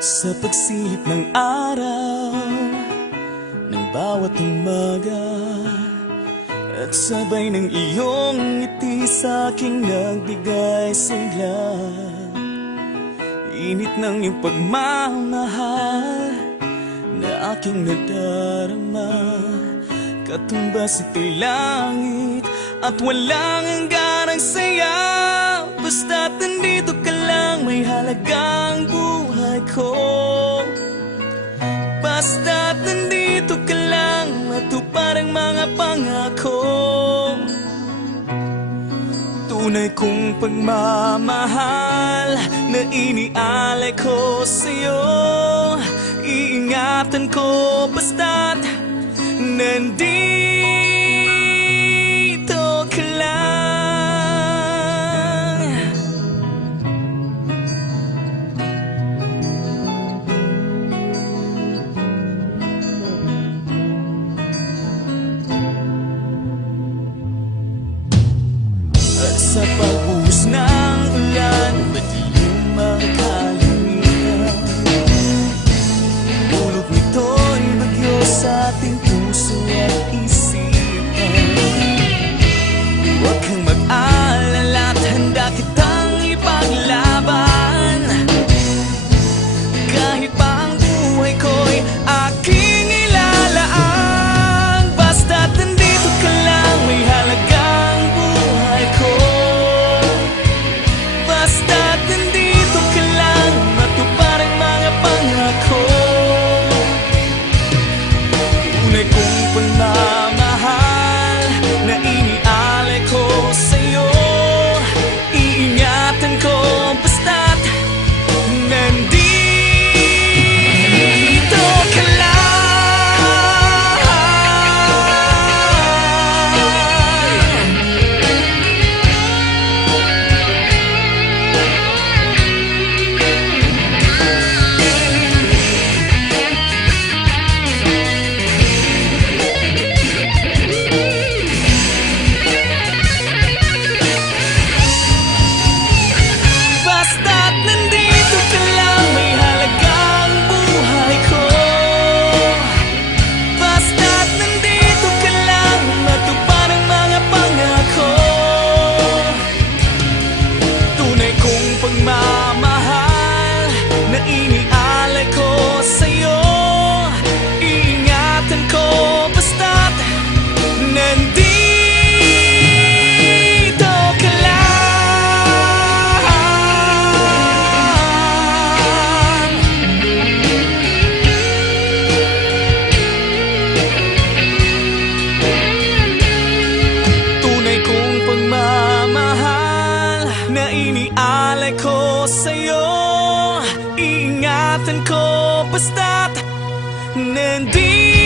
Sa pagsilip ng araw ng bawat umaga, at sabay ng iyong ngiti sa'king nagbigay sigla. Init ng iyong pagmamahal na aking nadarama, katumbas ito'y langit at walang hangganang saya. Basta't nandito ka lang, may halagang buhay ko. Basta't nandito ka lang, matupad ang mga pangako. Tunay kong pagmamahal na inialay ko sa'yo. Iingatan ko basta't nandito ka lang. At sa pagbuhos ng ulan, madilim ang kalangitan. Bulog nito'y bagyo sa ating puso at isipan. Huwag kang mag-alala at handa kitang ipaglaban. Kahit pa ang buhay ko'y aking ilalaan. Basta't nandito ka lang, may halagang buhay ko. Basta't nandito ka lang, matupad ang mga pangako. Tunay kong pagmamahal na inialay ko sa'yo. Iingatan ko basta't nandito ka lang. Basta't nandito ka lang, may halagang buhay ko. Basta't nandito ka lang, matupad ang mga pangako. Tunay kong pagmamahal na inialay ko sa'yo. Iingatan ko basta't nandito ka lang. Tunay kong pagmamahal na inialay ko sa'yo. Iingatan ko basta't nandito